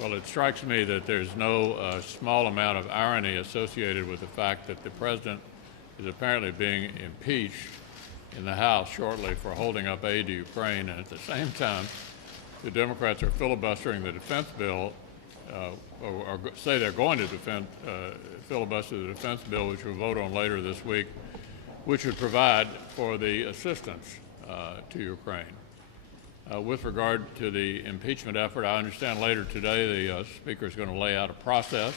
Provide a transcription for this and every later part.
Well, it strikes me that there's no small amount of irony associated with the fact that the president is apparently being impeached in the House shortly for holding up aid to Ukraine, and at the same time, the Democrats are filibustering the defense bill, or say they're going to filibuster the defense bill, which we'll vote on later this week, which would provide for the assistance to Ukraine. With regard to the impeachment effort, I understand later today the Speaker is going to lay out a process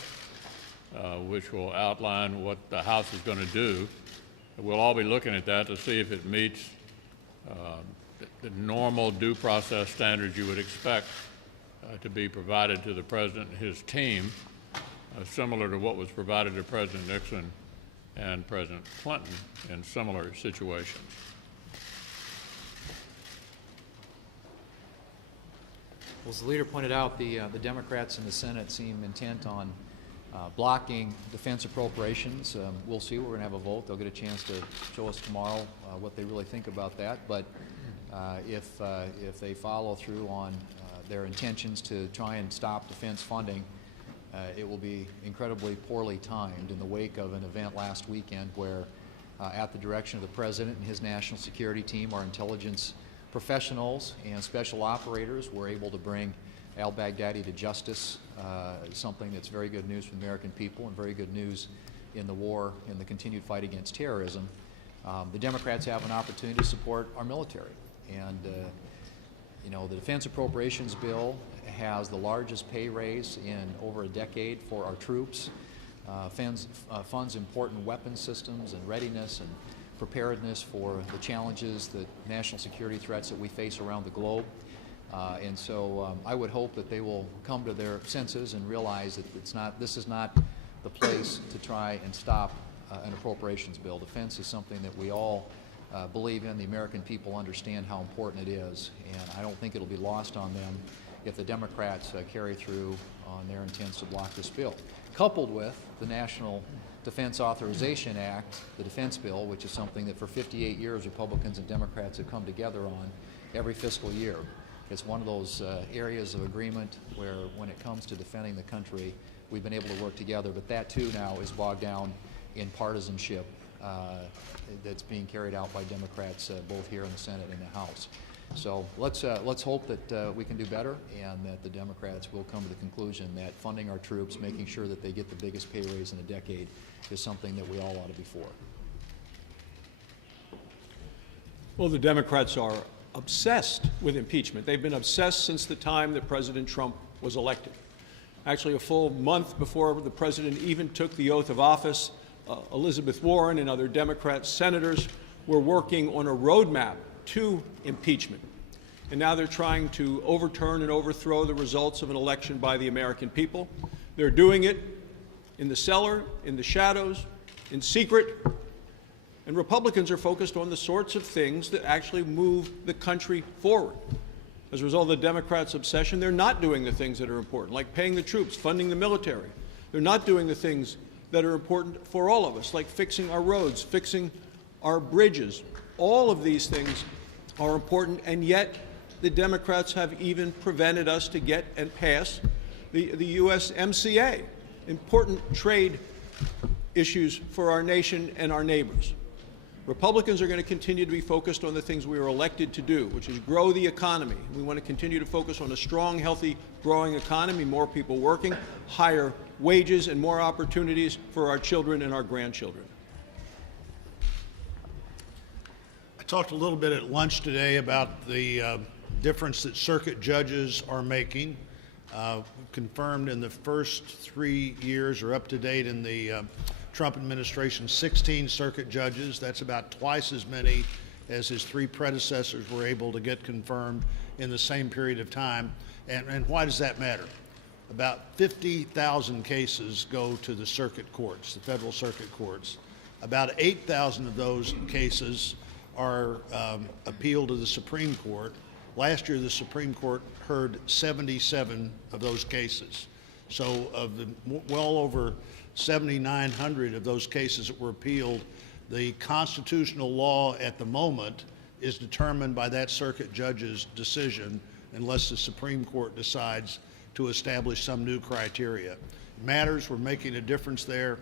which will outline what the House is going to do. We'll all be looking at that to see if it meets the normal due process standards you would expect to be provided to the President and his team, similar to what was provided to President Nixon and President Clinton in similar situations. Well, as the leader pointed out, the Democrats in the Senate seem intent on blocking defense appropriations. We'll see. We're going to have a vote. They'll get a chance to show us tomorrow what they really think about that. But if they follow through on their intentions to try and stop defense funding, it will be incredibly poorly timed in the wake of an event last weekend where, at the direction of the President and his national security team, our intelligence professionals and special operators were able to bring al-Baghdadi to justice, something that's very good news for the American people and very good news in the war, in the continued fight against terrorism. The Democrats have an opportunity to support our military. And you know, the defense appropriations bill has the largest pay raise in over a decade for our troops, funds important weapon systems and readiness and preparedness for the challenges, the national security threats that we face around the globe. And so I would hope that they will come to their senses and realize that this is not the place to try and stop an appropriations bill. Defense is something that we all believe in. The American people understand how important it is, and I don't think it'll be lost on them if the Democrats carry through on their intents to block this bill. Coupled with the National Defense Authorization Act, the defense bill, which is something that for 58 years Republicans and Democrats have come together on every fiscal year. It's one of those areas of agreement where when it comes to defending the country, we've been able to work together, but that too now is bogged down in partisanship that's being carried out by Democrats both here in the Senate and the House. So let's hope that we can do better and that the Democrats will come to the conclusion that funding our troops, making sure that they get the biggest pay raise in a decade, is something that we all ought to be for. Well, the Democrats are obsessed with impeachment. They've been obsessed since the time that President Trump was elected. Actually, a full month before the president even took the oath of office, Elizabeth Warren and other Democrat senators were working on a roadmap to impeachment. And now they're trying to overturn and overthrow the results of an election by the American people. They're doing it in the cellar, in the shadows, in secret. And Republicans are focused on the sorts of things that actually move the country forward. As a result of the Democrats' obsession, they're not doing the things that are important, like paying the troops, funding the military. They're not doing the things that are important for all of us, like fixing our roads, fixing our bridges. All of these things are important, and yet the Democrats have even prevented us to get and pass the USMCA, important trade issues for our nation and our neighbors. Republicans are going to continue to be focused on the things we were elected to do, which is grow the economy. We want to continue to focus on a strong, healthy, growing economy, more people working, higher wages, and more opportunities for our children and our grandchildren. I talked a little bit at lunch today about the difference that circuit judges are making. Confirmed in the first 3 years, or up to date in the Trump administration, 16 circuit judges. That's about twice as many as his three predecessors were able to get confirmed in the same period of time. And why does that matter? About 50,000 cases go to the circuit courts, the federal circuit courts. About 8,000 of those cases are appealed to the Supreme Court. Last year, the Supreme Court heard 77 of those cases. So of the well over 7,900 of those cases that were appealed, the constitutional law at the moment is determined by that circuit judge's decision unless the Supreme Court decides to establish some new criteria. It matters. We're making a difference there.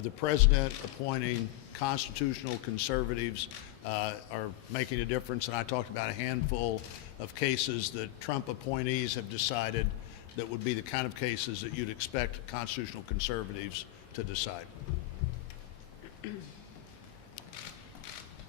The president appointing constitutional conservatives are making a difference, and I talked about a handful of cases that Trump appointees have decided that would be the kind of cases that you'd expect constitutional conservatives to decide.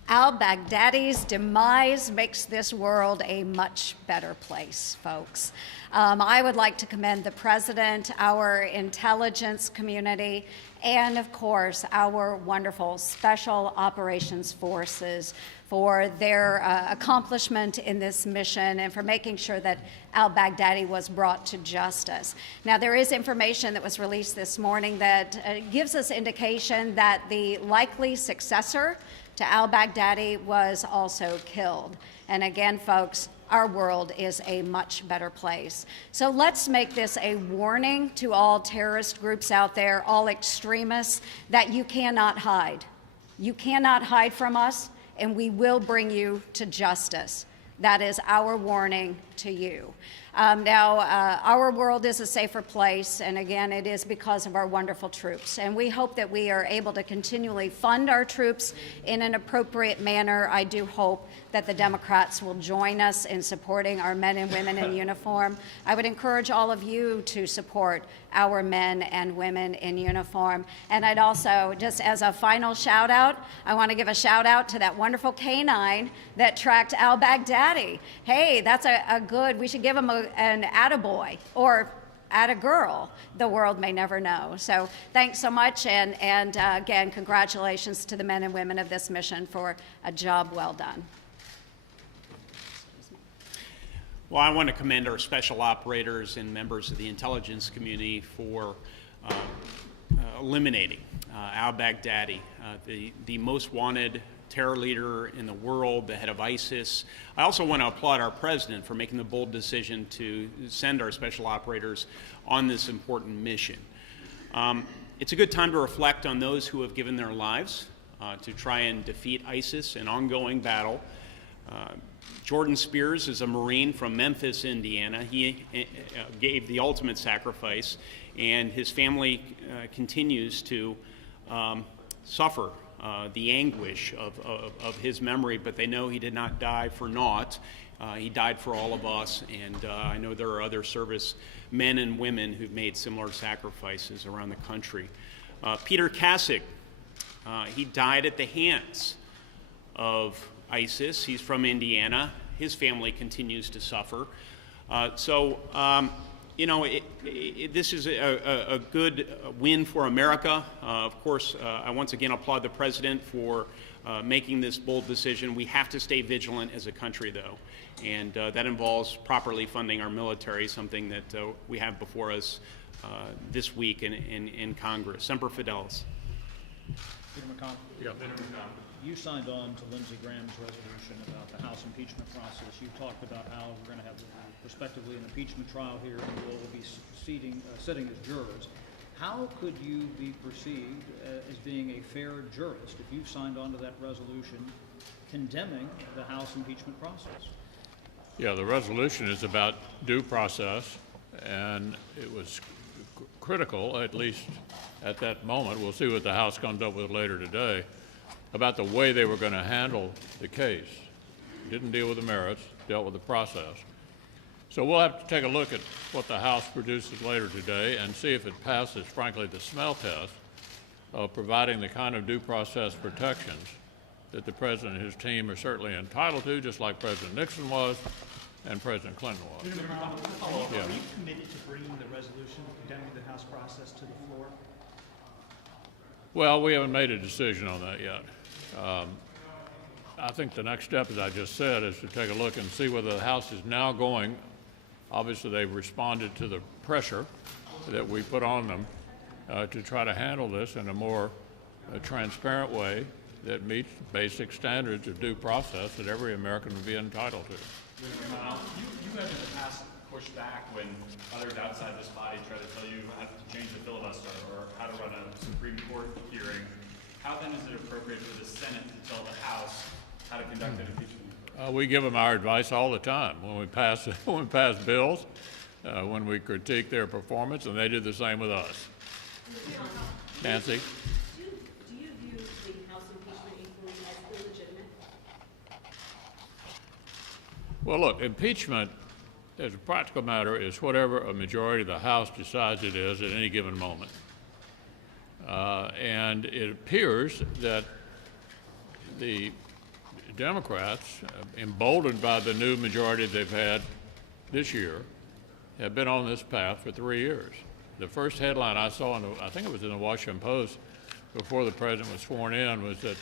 Al-Baghdadi's demise makes this world a much better place, folks. I would like to commend the president, our intelligence community, and of course, our wonderful special operations forces for their accomplishment in this mission and for making sure that al-Baghdadi was brought to justice. Now, there is information that was released this morning that gives us indication that the likely successor to al-Baghdadi was also killed. And again, folks, our world is a much better place. So let's make this a warning to all terrorist groups out there, all extremists, that you cannot hide. You cannot hide from us, and we will bring you to justice. That is our warning to you. Our world is a safer place, and again, it is because of our wonderful troops. And we hope that we are able to continually fund our troops in an appropriate manner. I do hope that the Democrats will join us in supporting our men and women in uniform. I would encourage all of you to support our men and women in uniform. And I'd also, just as a final shout out, I want to give a shout out to that wonderful canine that tracked al-Baghdadi. Hey, that's a good, we should give him an attaboy or attagirl. The world may never know. So thanks so much, and again, congratulations to the men and women of this mission for a job well done. Well, I want to commend our special operators and members of the intelligence community for eliminating al-Baghdadi, the most wanted terror leader in the world, the head of ISIS. I also want to applaud our president for making the bold decision to send our special operators on this important mission. It's a good time to reflect on those who have given their lives to try and defeat ISIS, an ongoing battle. Jordan Spears is a Marine from Memphis, Indiana. He gave the ultimate sacrifice, and his family continues to suffer the anguish of his memory, but they know he did not die for naught. He died for all of us, and I know there are other service men and women who've made similar sacrifices around the country. Peter Kasich, he died at the hands of ISIS. He's from Indiana. His family continues to suffer. You know, this is a good win for America. Of course, I once again applaud the president for making this bold decision. We have to stay vigilant as a country, though, and that involves properly funding our military, something that we have before us this week in Congress. Semper Fidelis. Leader McConnell. Yeah. You signed on to Lindsey Graham's resolution about the House impeachment process. You talked about how we're going to have prospectively an impeachment trial here, and you will be sitting as jurors. How could you be perceived as being a fair jurist if you've signed on to that resolution condemning the House impeachment process? Yeah, the resolution is about due process, and it was critical, at least at that moment. We'll see what the House comes up with later today, about the way they were going to handle the case. Didn't deal with the merits, dealt with the process. So we'll have to take a look at what the House produces later today and see if it passes, frankly, the smell test of providing the kind of due process protections that the president and his team are certainly entitled to, just like President Nixon was and President Clinton was. Are you committed to bringing the resolution condemning the House process to the floor? Well, we haven't made a decision on that yet. I think the next step, as I just said, is to take a look and see whether the House is now going. Obviously, they've responded to the pressure that we put on them to try to handle this in a more transparent way that meets basic standards of due process that every American would be entitled to. You guys in the past pushed back when others outside this body try to tell you how to change the filibuster or how to run a Supreme Court hearing. How then is it appropriate for the Senate to tell the House how to conduct an impeachment? We give them our advice all the time when we pass bills. when we critique their performance, and they did the same with us. Nancy? Do you view the House impeachment inquiry as illegitimate? Well, look, impeachment, as a practical matter, is whatever a majority of the House decides it is at any given moment. And it appears that the Democrats, emboldened by the new majority they've had this year, have been on this path for 3 years. The first headline I saw, I think it was in the Washington Post, before the president was sworn in, was that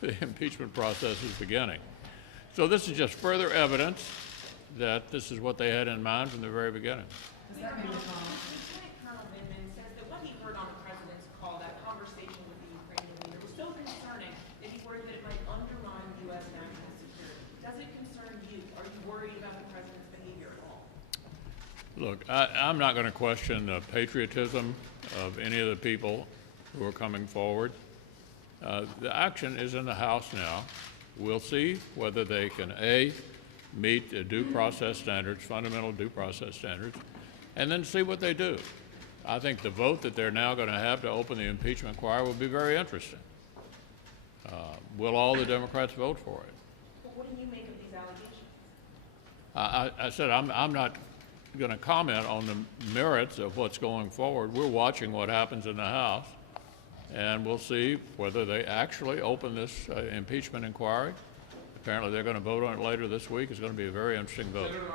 the impeachment process is beginning. So this is just further evidence that this is what they had in mind from the very beginning. Lieutenant Colonel Vindman says that what he heard on the president's call, that conversation with the Ukrainian leader, was so concerning that he worried that it might undermine U.S. national security. Does it concern you? Are you worried about the president's behavior at all? Look, I'm not going to question the patriotism of any of the people who are coming forward. The action is in the House now. We'll see whether they can, A, meet the due process standards, fundamental due process standards, and then see what they do. I think the vote that they're now going to have to open the impeachment inquiry will be very interesting. Will all the Democrats vote for it? But what do you make of these allegations? I said I'm not going to comment on the merits of what's going forward. We're watching what happens in the House, and we'll see whether they actually open this impeachment inquiry. Apparently they're going to vote on it later this week. It's going to be a very interesting vote. Senator,